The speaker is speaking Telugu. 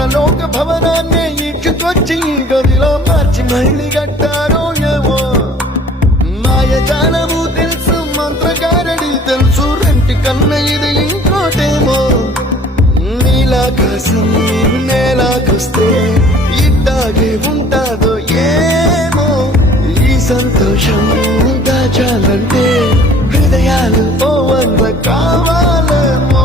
చంద్రలోక భవనాన్ని ఈడ్చుకొచ్చి గదిలో మార్చి మళ్ళీ కట్టారో ఏమో మాయజాలము తెలుసు మంత్రగారడి తెలుసు రెంటి కన్న ఇది ఇంకోటేమో నీలాకాశం నేలాకొస్తే ఇట్టాగే ఉంటాదో ఏమో ఈ సంతోషం దాచాలంటే హృదయాలు ఓ వంద కావాలేమో